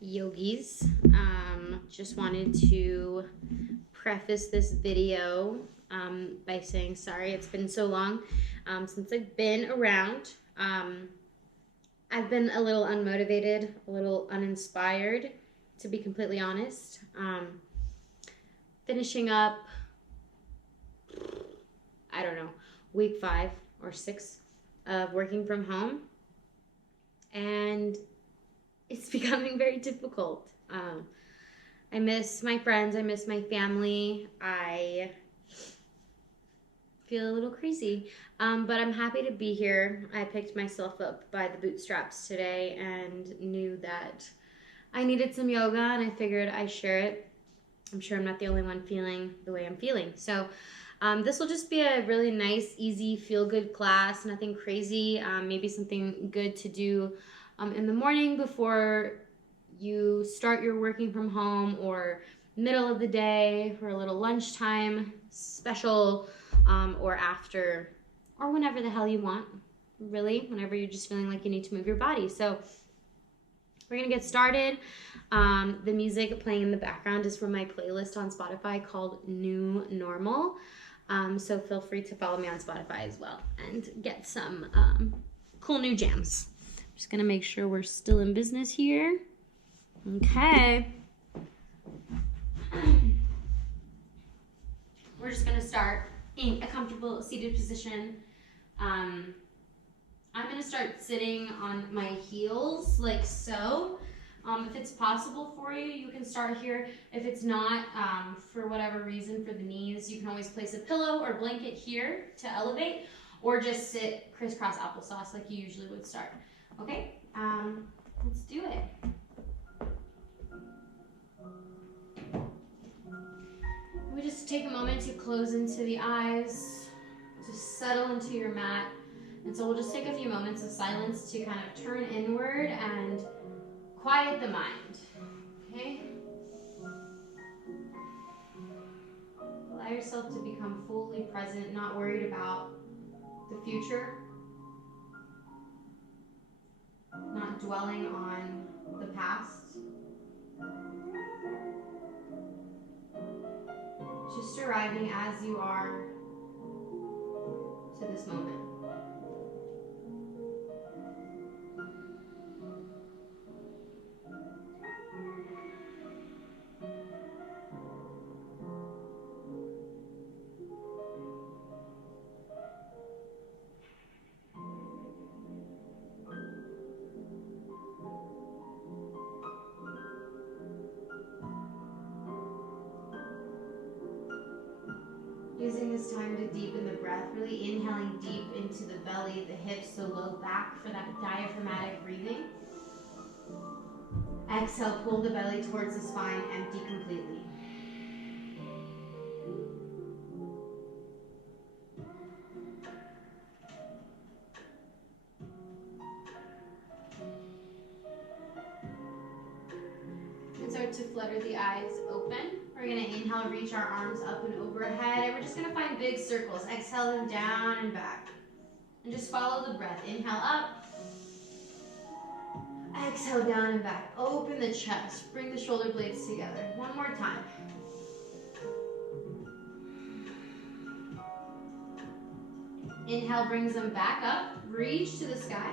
yogis. Just wanted to preface this video by saying sorry it's been so long since I've been around. I've been a little unmotivated, a little uninspired, to be completely honest. Finishing up, I don't know, week 5 or 6 of working from home, and it's becoming very difficult. I miss my friends, I miss my family, I feel a little crazy, but I'm happy to be here. I picked myself up by the bootstraps today and knew that I needed some yoga, and I figured I'd share it. I'm sure I'm not the only one feeling the way I'm feeling. So this will just be a really nice, easy, feel-good class, nothing crazy, maybe something good to do in the morning before you start your working from home, or middle of the day for a little lunchtime special, or after, or whenever the hell you want, really, whenever you're just feeling like you need to move your body. So we're gonna get started. The music playing in the background is from my playlist on Spotify called New Normal. So feel free to follow me on Spotify as well and get some cool new jams. I'm just gonna make sure we're still in business here. Okay. We're just gonna start in a comfortable seated position. I'm gonna start sitting on my heels like so. If it's possible for you, you can start here. If it's not, for whatever reason, for the knees, you can always place a pillow or blanket here to elevate, or just sit crisscross applesauce like you usually would start. Okay, let's do it. We just take a moment to close into the eyes, to settle into your mat. And so we'll just take a few moments of silence to kind of turn inward and quiet the mind, okay? Allow yourself to become fully present, not worried about the future, not dwelling on the past. Just arriving as you are to this moment. Using this time to deepen the breath, really inhaling deep into the belly, the hips, the low back for that diaphragmatic breathing. Exhale, pull the belly towards the spine, empty completely. And start to flutter the eyes open. We're gonna inhale, reach our arms up and overhead, and we're just gonna find big circles. Exhale them down and back. And just follow the breath. Inhale up. Exhale down and back. Open the chest. Bring the shoulder blades together. One more time. Inhale brings them back up. Reach to the sky.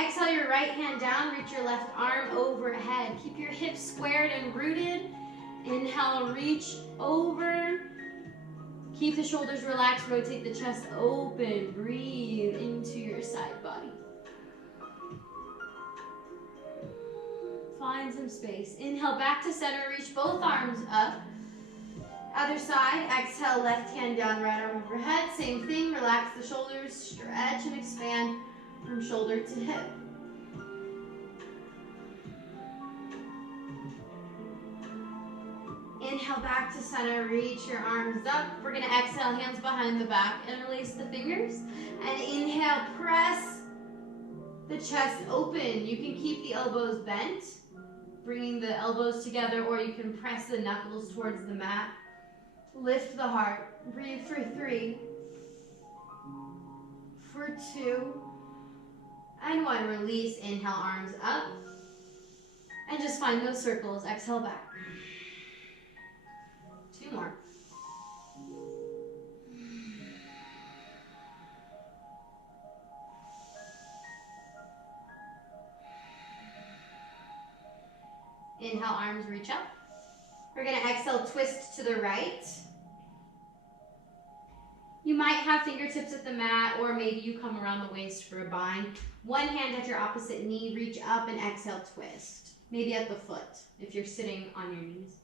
Exhale your right hand down. Reach your left arm overhead. Keep your hips squared and rooted. Inhale, reach over. Keep the shoulders relaxed. Rotate the chest open. Breathe into your side body. Find some space. Inhale back to center. Reach both arms up. Other side. Exhale, left hand down, right arm overhead. Same thing. Relax the shoulders. Stretch and expand from shoulder to hip. Inhale back to center, reach your arms up. We're gonna exhale, hands behind the back, interlace the fingers. And inhale, press the chest open. You can keep the elbows bent, bringing the elbows together, or you can press the knuckles towards the mat. Lift the heart. Breathe for 3, for 2, and 1. Release, inhale, arms up. And just find those circles. Exhale back. 2 more. Inhale, arms reach up. We're going to exhale, twist to the right. You might have fingertips at the mat, or maybe you come around the waist for a bind. One hand at your opposite knee, reach up and exhale, twist. Maybe at the foot, if you're sitting on your knees.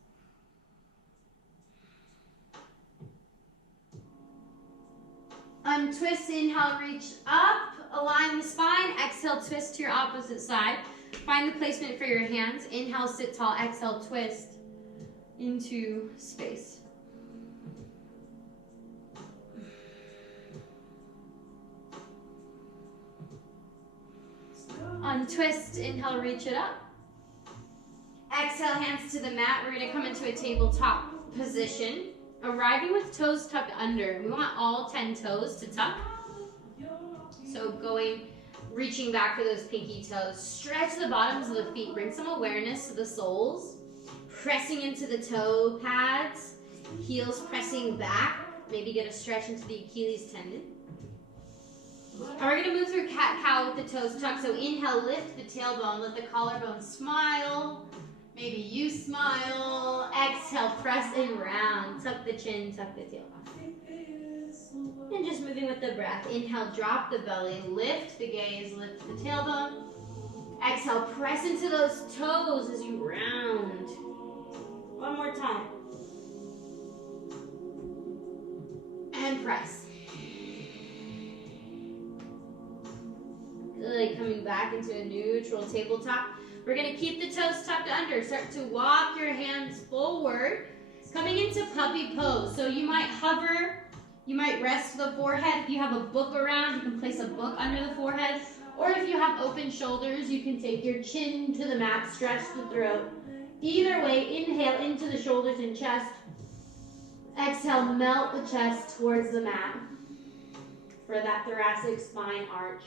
Untwist, inhale, reach up, align the spine, exhale, twist to your opposite side. Find the placement for your hands. Inhale, sit tall, exhale, twist into space. Untwist, inhale, reach it up. Exhale, hands to the mat. We're going to come into a tabletop position. Arriving with toes tucked under. We want all 10 toes to tuck. So reaching back for those pinky toes. Stretch the bottoms of the feet. Bring some awareness to the soles. Pressing into the toe pads. Heels pressing back. Maybe get a stretch into the Achilles tendon. And we're going to move through cat-cow with the toes tucked. So inhale, lift the tailbone. Let the collarbone smile. Maybe you smile. Exhale, press and round. Tuck the chin, tuck the tailbone. And just moving with the breath. Inhale, drop the belly. Lift the gaze, lift the tailbone. Exhale, press into those toes as you round. One more time. And press. Good. Coming back into a neutral tabletop. We're going to keep the toes tucked under. Start to walk your hands forward. Coming into puppy pose. So you might hover. You might rest the forehead. If you have a book around, you can place a book under the forehead. Or if you have open shoulders, you can take your chin to the mat, stretch the throat. Either way, inhale into the shoulders and chest. Exhale, melt the chest towards the mat for that thoracic spine arch.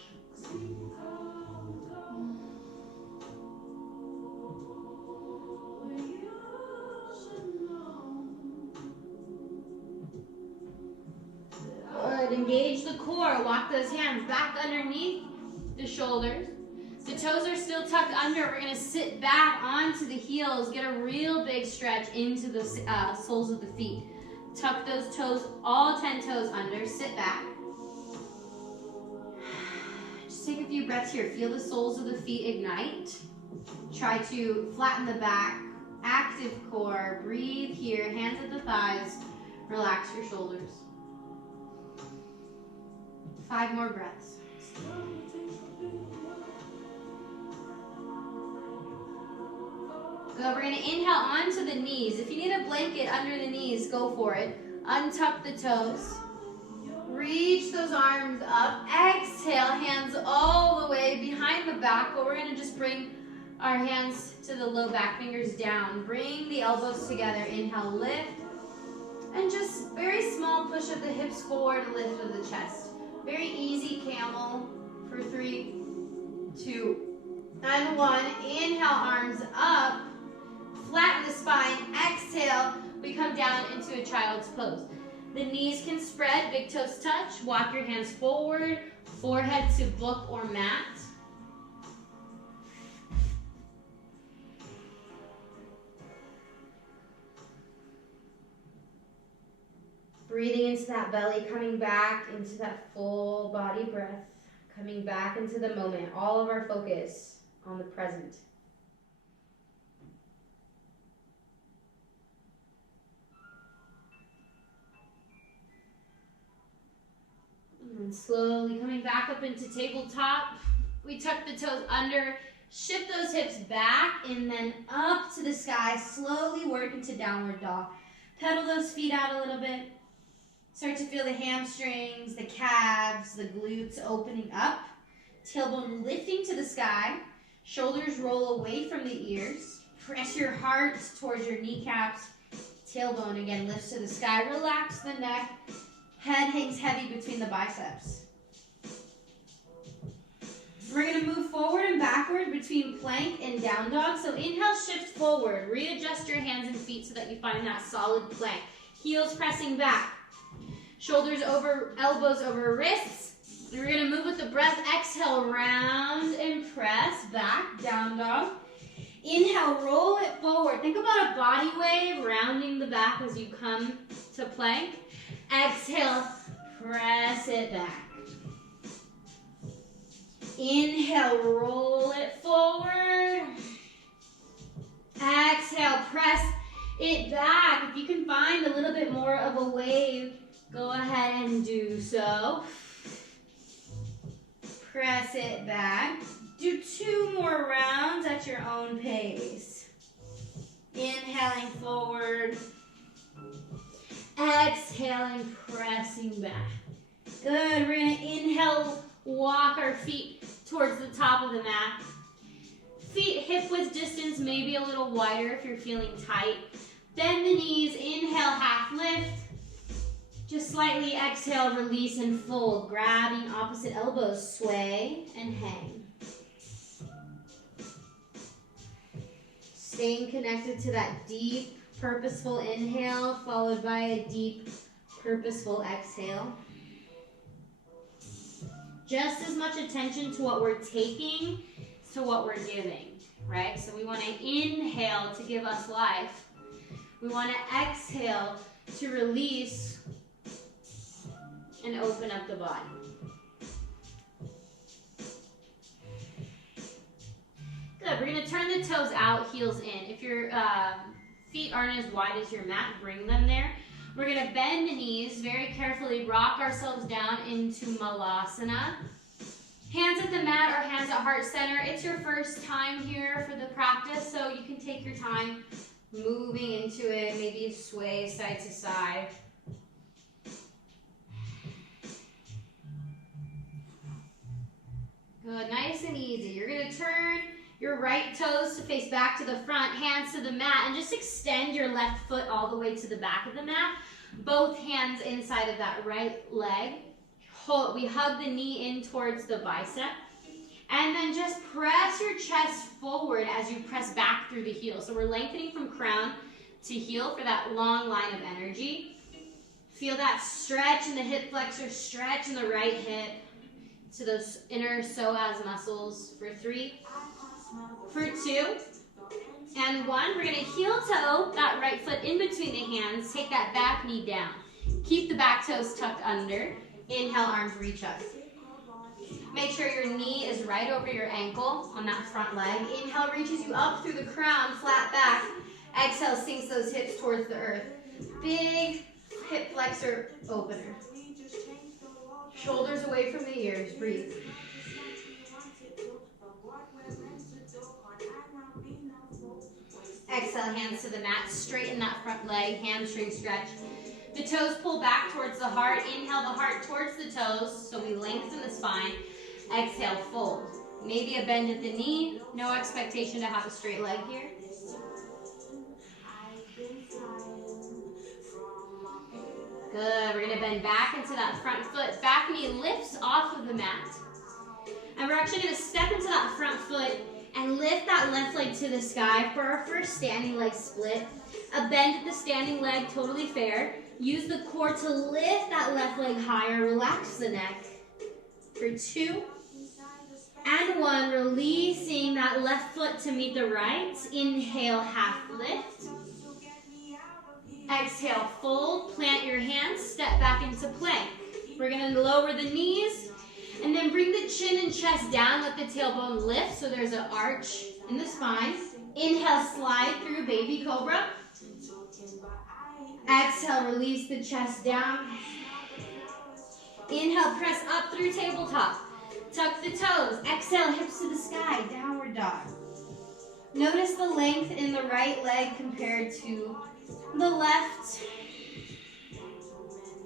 Good. Engage the core. Walk those hands back underneath the shoulders. The toes are still tucked under. We're going to sit back onto the heels. Get a real big stretch into the soles of the feet. Tuck those toes, all 10 toes under. Sit back. Just take a few breaths here. Feel the soles of the feet ignite. Try to flatten the back. Active core. Breathe here. Hands at the thighs. Relax your shoulders. 5 more breaths. Good. We're going to inhale onto the knees. If you need a blanket under the knees, go for it. Untuck the toes. Reach those arms up. Exhale, hands all the way behind the back. But we're going to just bring our hands to the low back, fingers down. Bring the elbows together. Inhale, lift. And just very small push of the hips forward, lift of the chest. Very easy camel for 3, 2, and 1. Inhale, arms up. Flatten the spine. Exhale, we come down into a child's pose. The knees can spread, big toes touch. Walk your hands forward, forehead to book or mat. Breathing into that belly, coming back into that full body breath, coming back into the moment. All of our focus on the present. And slowly coming back up into tabletop. We tuck the toes under, shift those hips back, and then up to the sky. Slowly work into downward dog. Pedal those feet out a little bit. Start to feel the hamstrings, the calves, the glutes opening up. Tailbone lifting to the sky. Shoulders roll away from the ears. Press your heart towards your kneecaps. Tailbone again lifts to the sky. Relax the neck. Head hangs heavy between the biceps. We're going to move forward and backward between plank and down dog. So inhale, shift forward. Readjust your hands and feet so that you find that solid plank. Heels pressing back. Shoulders over, elbows over wrists. We're going to move with the breath. Exhale, round and press back, down dog. Inhale, roll it forward. Think about a body wave rounding the back as you come to plank. Exhale, press it back. Inhale, roll it forward. Exhale, press it back. If you can find a little bit more of a wave, go ahead and do so. Press it back. Do 2 more rounds at your own pace. Inhaling forward. Exhaling, pressing back. Good. We're going to inhale, walk our feet towards the top of the mat. Feet hip-width distance, maybe a little wider if you're feeling tight. Bend the knees. Inhale, half lift. Just slightly exhale, release and fold. Grabbing opposite elbows, sway and hang. Staying connected to that deep, purposeful inhale, followed by a deep, purposeful exhale. Just as much attention to what we're taking as to what we're giving, right? So we want to inhale to give us life. We want to exhale to release and open up the body. Good. We're going to turn the toes out, heels in. If your feet aren't as wide as your mat, bring them there. We're going to bend the knees, very carefully rock ourselves down into Malasana. Hands at the mat or hands at heart center. It's your first time here for the practice, so you can take your time moving into it, maybe sway side to side. Good, nice and easy. You're going to turn your right toes to face back to the front, hands to the mat, and just extend your left foot all the way to the back of the mat. Both hands inside of that right leg. We hug the knee in towards the bicep. And then just press your chest forward as you press back through the heel. So we're lengthening from crown to heel for that long line of energy. Feel that stretch in the hip flexor, stretch in the right hip to those inner psoas muscles for 3, for 2, and 1. We're going to heel toe that right foot in between the hands. Take that back knee down. Keep the back toes tucked under. Inhale, arms reach up. Make sure your knee is right over your ankle on that front leg. Inhale reaches you up through the crown, flat back. Exhale sinks those hips towards the earth. Big hip flexor opener. Shoulders away from the ears. Breathe. Exhale, hands to the mat. Straighten that front leg, hamstring stretch. The toes pull back towards the heart. Inhale the heart towards the toes, so we lengthen the spine. Exhale, fold. Maybe a bend at the knee. No expectation to have a straight leg here. Good. We're going to bend back into that front foot. Back knee lifts off of the mat. And we're actually going to step into that front foot and lift that left leg to the sky for our first standing leg split. A bend at the standing leg, totally fair. Use the core to lift that left leg higher. Relax the neck. For 2 and 1, releasing that left foot to meet the right. Inhale, half lift. Exhale, fold. Plant your hands. Step back into plank. We're going to lower the knees and then bring the chin and chest down. Let the tailbone lift so there's an arch in the spine. Inhale, slide through baby cobra. Exhale, release the chest down. Inhale, press up through tabletop. Tuck the toes. Exhale, hips to the sky. Downward dog. Notice the length in the right leg compared to the left.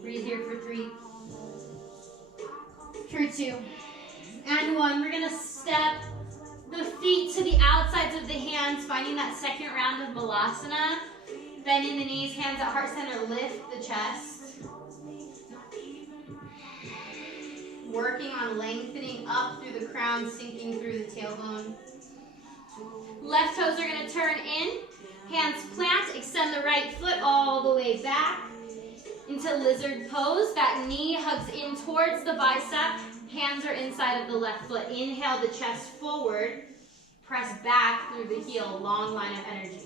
Breathe here for 3, for 2, and 1. We're going to step the feet to the outsides of the hands, finding that second round of Malasana. Bending the knees, hands at heart center, lift the chest. working on lengthening up through the crown, sinking through the tailbone. Left toes are going to turn in. Hands plant, extend the right foot all the way back into lizard pose. That knee hugs in towards the bicep. Hands are inside of the left foot. Inhale the chest forward. Press back through the heel. Long line of energy.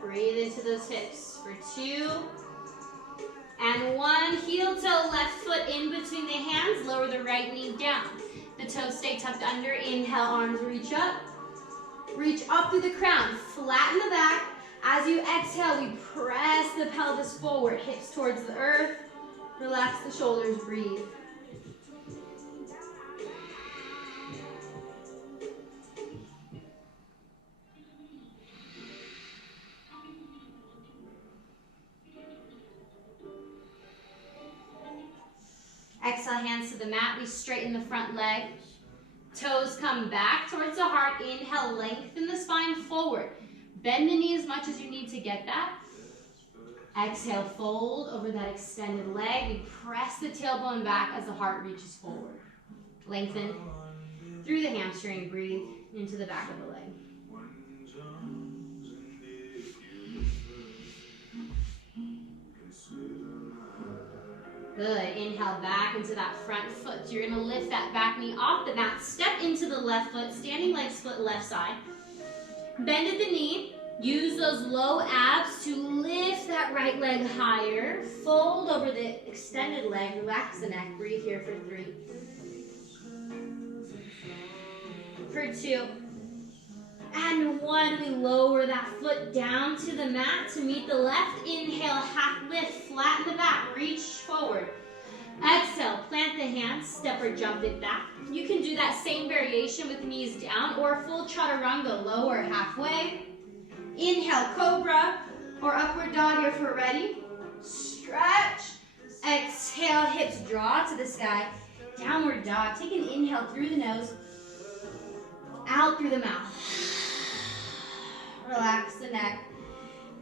Breathe into those hips for 2 and 1. Heel toe left foot in between the hands. Lower the right knee down. The toes stay tucked under. Inhale, arms reach up. Reach up through the crown. Flatten the back. As you exhale, we press the pelvis forward. Hips towards the earth. Relax the shoulders. Breathe. Exhale, hands to the mat. We straighten the front leg. Toes come back towards the heart. Inhale, lengthen the spine forward. Bend the knee as much as you need to get that. Exhale, fold over that extended leg. We press the tailbone back as the heart reaches forward. Lengthen through the hamstring. Breathe into the back of the leg. Good. Inhale back into that front foot. So you're going to lift that back knee off the mat. Step into the left foot. Standing leg split left side. Bend at the knee. Use those low abs to lift that right leg higher. Fold over the extended leg. Relax the neck. Breathe here for 3. For 2. And 1. We lower that foot down to the mat to meet the left. Inhale, half lift. Flatten the back. Reach forward. Exhale, plant the hands. Step or jump it back. You can do that same variation with knees down or full chaturanga. Lower halfway. Inhale, cobra or upward dog if we're ready. Stretch. Exhale, hips draw to the sky. Downward dog. Take an inhale through the nose. Out through the mouth. Relax the neck.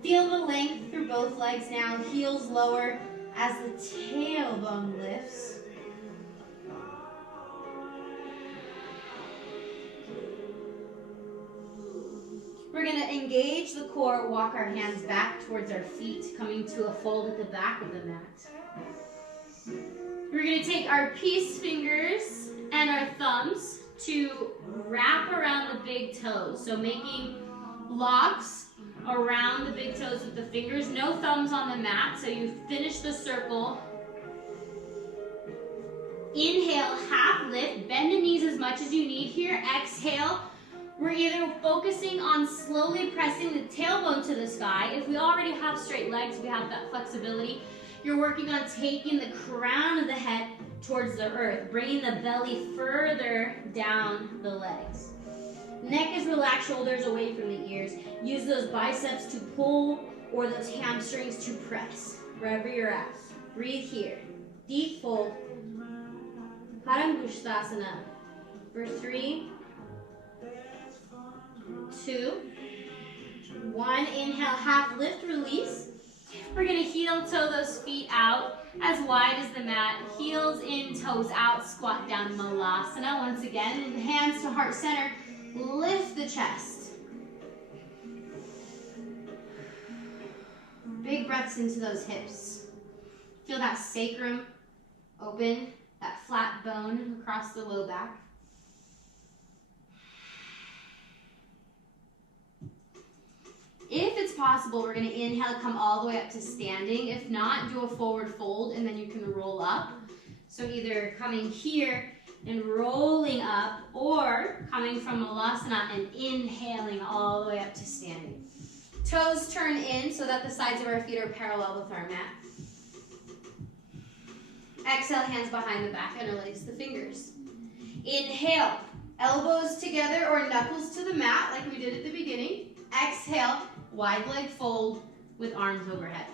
Feel the length through both legs now. Heels lower as the tailbone lifts. We're going to engage the core, walk our hands back towards our feet, coming to a fold at the back of the mat. We're going to take our peace fingers and our thumbs to wrap around the big toes. So making locks around the big toes with the fingers. No thumbs on the mat, so you finish the circle. Inhale, half lift. Bend the knees as much as you need here. Exhale. We're either focusing on slowly pressing the tailbone to the sky. If we already have straight legs, we have that flexibility. You're working on taking the crown of the head towards the earth, bringing the belly further down the legs. Neck is relaxed, shoulders away from the ears. Use those biceps to pull or those hamstrings to press, wherever you're at. Breathe here. Deep fold. Paramgushtasana. For 3, 2, 1. Inhale, half lift, release. We're going to heel toe those feet out as wide as the mat. Heels in, toes out, squat down, Malasana. Once again, hands to heart center. Lift the chest. Big breaths into those hips. Feel that sacrum open, that flat bone across the low back. If it's possible, we're going to inhale, come all the way up to standing. If not, do a forward fold, and then you can roll up. So either coming here and rolling up, or coming from Malasana and inhaling all the way up to standing. Toes turn in so that the sides of our feet are parallel with our mat. Exhale, hands behind the back, interlace the fingers. Inhale, elbows together or knuckles to the mat like we did at the beginning. Exhale, wide leg fold with arms overhead.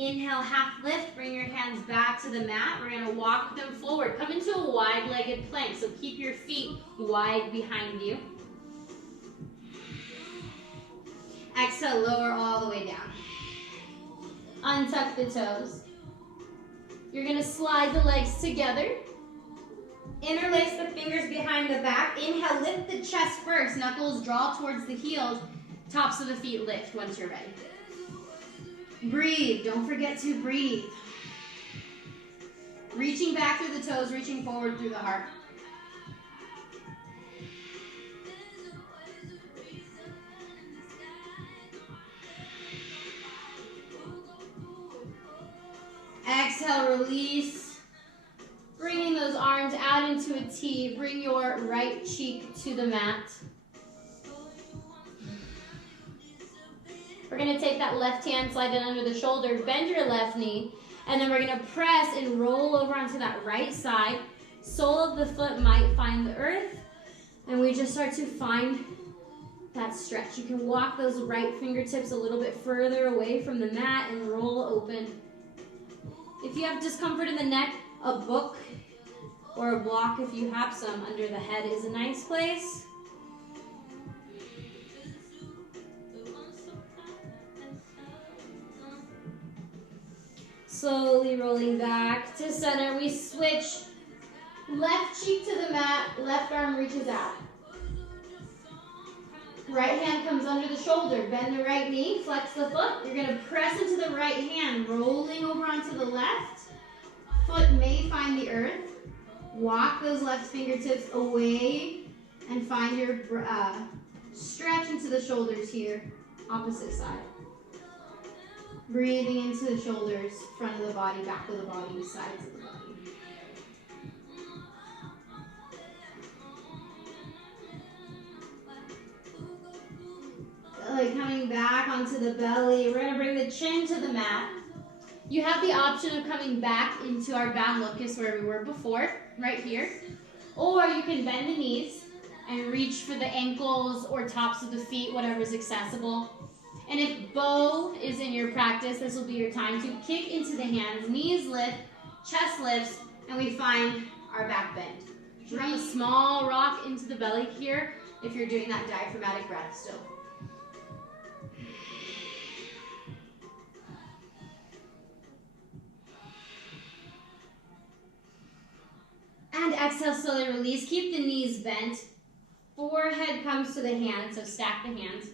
Inhale, half lift. Bring your hands back to the mat. We're going to walk them forward. Come into a wide-legged plank, so keep your feet wide behind you. Exhale, lower all the way down. Untuck the toes. You're going to slide the legs together. Interlace the fingers behind the back. Inhale, lift the chest first. Knuckles draw towards the heels. Tops of the feet lift once you're ready. Breathe. Don't forget to breathe. Reaching back through the toes, reaching forward through the heart. Exhale, release. Bringing those arms out into a T. Bring your right cheek to the mat. We're going to take that left hand, slide it under the shoulder, bend your left knee, and then we're going to press and roll over onto that right side. Sole of the foot might find the earth, and we just start to find that stretch. You can walk those right fingertips a little bit further away from the mat and roll open. If you have discomfort in the neck, a book or a block, if you have some, under the head is a nice place. Slowly rolling back to center. We switch. Left cheek to the mat, left arm reaches out. Right hand comes under the shoulder. Bend the right knee, flex the foot. You're going to press into the right hand, rolling over onto the left. Foot may find the earth. Walk those left fingertips away and find your stretch into the shoulders here, opposite side. Breathing into the shoulders, front of the body, back of the body, sides of the body. Belly coming back onto the belly. We're going to bring the chin to the mat. You have the option of coming back into our bound locust where we were before, right here. Or you can bend the knees and reach for the ankles or tops of the feet, whatever is accessible. And if bow is in your practice, this will be your time to kick into the hands, knees lift, chest lifts, and we find our back bend. Drop a small rock into the belly here if you're doing that diaphragmatic breath still. And exhale, slowly release. Keep the knees bent. Forehead comes to the hands, so stack the hands.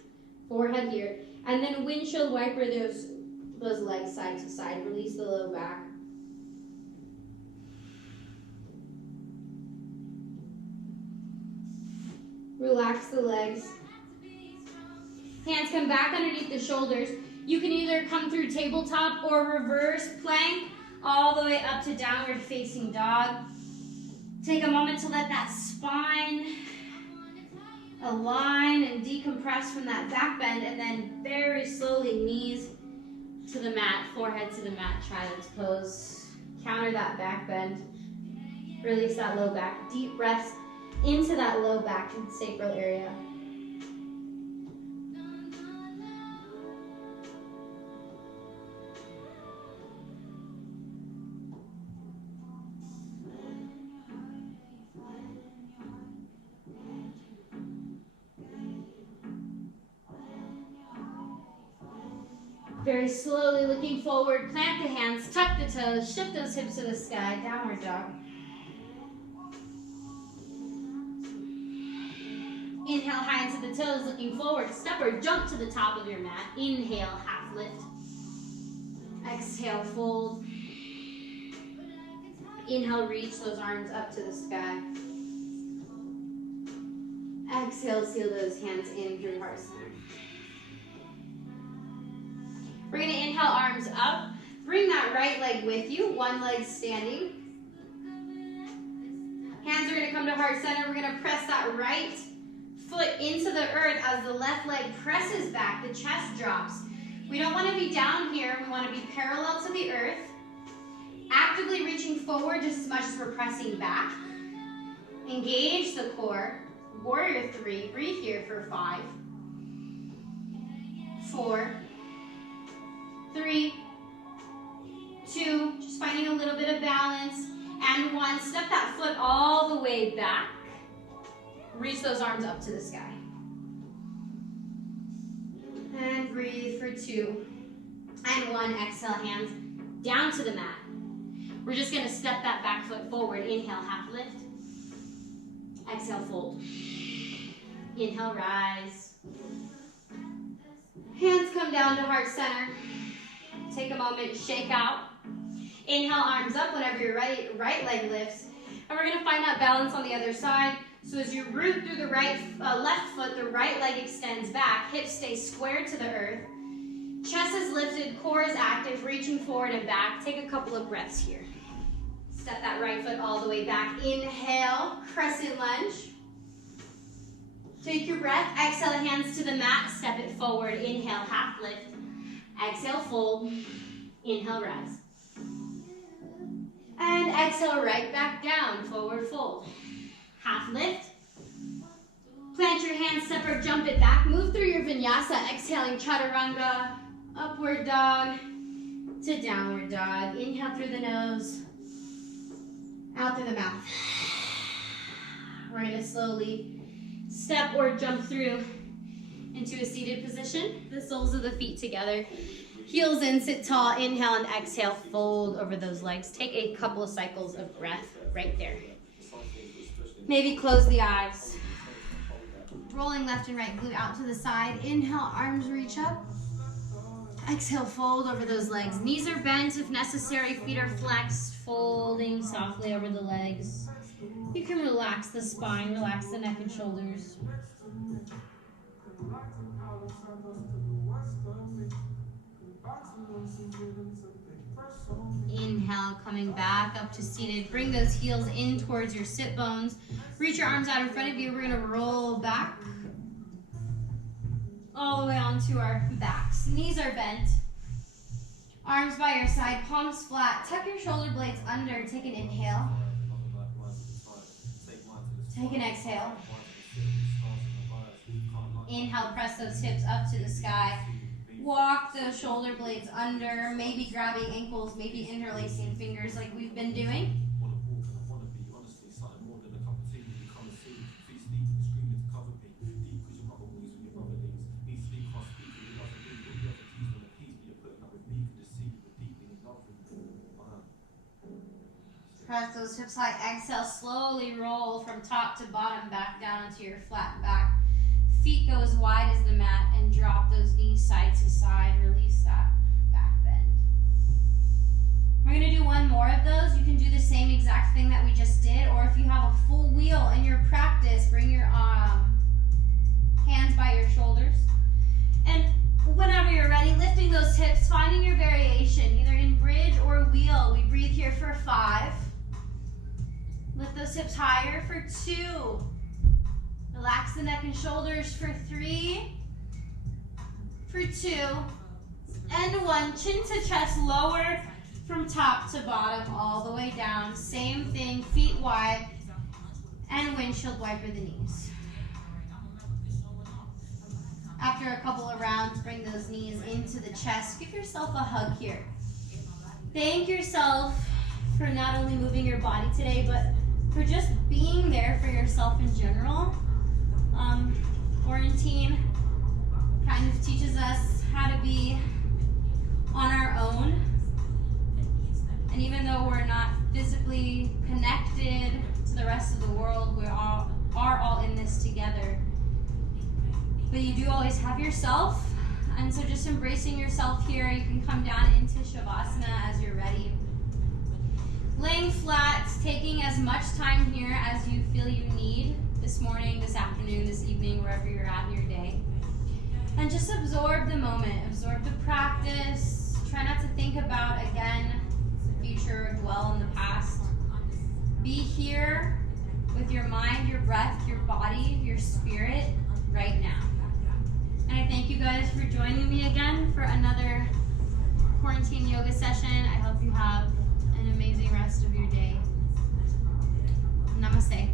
Forehead here. And then windshield wiper those legs side to side. Release the low back. Relax the legs. Hands come back underneath the shoulders. You can either come through tabletop or reverse plank all the way up to downward facing dog. Take a moment to let that spine align and decompress from that back bend, and then very slowly knees to the mat, forehead to the mat, child's pose. Counter that back bend. Release that low back. Deep breaths into that low back and sacral area. Very slowly looking forward, plant the hands, tuck the toes, shift those hips to the sky, downward dog. Inhale high into the toes, looking forward, step or jump to the top of your mat. Inhale, half lift. Exhale, fold. Inhale, reach those arms up to the sky. Exhale, seal those hands in through heart center. We're going to inhale, arms up. Bring that right leg with you. One leg standing. Hands are going to come to heart center. We're going to press that right foot into the earth as the left leg presses back. The chest drops. We don't want to be down here. We want to be parallel to the earth. Actively reaching forward just as much as we're pressing back. Engage the core. Warrior 3. Breathe here for 5, 4, 3, And 1, step that foot all the way back. Reach those arms up to the sky. And breathe for 2. And 1, exhale, hands down to the mat. We're just gonna step that back foot forward. Inhale, half lift. Exhale, fold. Inhale, rise. Hands come down to heart center. Take a moment, shake out. Inhale, arms up whenever your right leg lifts. And we're gonna find that balance on the other side. So as you root through the left foot, the right leg extends back. Hips stay squared to the earth. Chest is lifted, core is active, reaching forward and back. Take a couple of breaths here. Step that right foot all the way back. Inhale, crescent lunge. Take your breath. Exhale, hands to the mat. Step it forward. Inhale, half lift. Exhale, fold. Inhale, rise. And exhale, right back down. Forward fold. Half lift. Plant your hands, step or jump it back. Move through your vinyasa. Exhaling, chaturanga. Upward dog to downward dog. Inhale through the nose. Out through the mouth. We're going to slowly step or jump through into a seated position. The soles of the feet together. Heels in, sit tall. Inhale and exhale. Fold over those legs. Take a couple of cycles of breath right there. Maybe close the eyes. Rolling left and right glute out to the side. Inhale, arms reach up. Exhale, fold over those legs. Knees are bent if necessary. Feet are flexed. Folding softly over the legs. You can relax the spine, relax the neck and shoulders. Inhale, coming back up to seated. Bring those heels in towards your sit bones. Reach your arms out in front of you. We're going to roll back all the way onto our backs. Knees are bent. Arms by your side, palms flat. Tuck your shoulder blades under. Take an inhale. Take an exhale. Inhale, press those hips up to the sky. Walk those shoulder blades under, maybe grabbing ankles, maybe interlacing fingers like we've been doing. Press those hips high. Exhale, slowly roll from top to bottom, back down onto your flat back. Feet go as wide as the mat and drop those knees side to side. Release that back bend. We're going to do one more of those. You can do the same exact thing that we just did, or if you have a full wheel in your practice, bring your hands by your shoulders. And whenever you're ready, lifting those hips, finding your variation, either in bridge or wheel. We breathe here for 5. Lift those hips higher for 2. Relax the neck and shoulders for 3, for 2, and 1. Chin to chest, lower from top to bottom, all the way down. Same thing, feet wide, and windshield wiper the knees. After a couple of rounds, bring those knees into the chest. Give yourself a hug here. Thank yourself for not only moving your body today, but for just being there for yourself in general. Quarantine kind of teaches us how to be on our own. And even though we're not physically connected to the rest of the world, we are all in this together. But you do always have yourself. And so just embracing yourself here, you can come down into Shavasana as you're ready. Laying flat, taking as much time here as you feel you need. This morning, this afternoon, this evening, wherever you're at in your day. And just absorb the moment, absorb the practice. Try not to think about, again, the future, or dwell in the past. Be here with your mind, your breath, your body, your spirit right now. And I thank you guys for joining me again for another quarantine yoga session. I hope you have an amazing rest of your day. Namaste.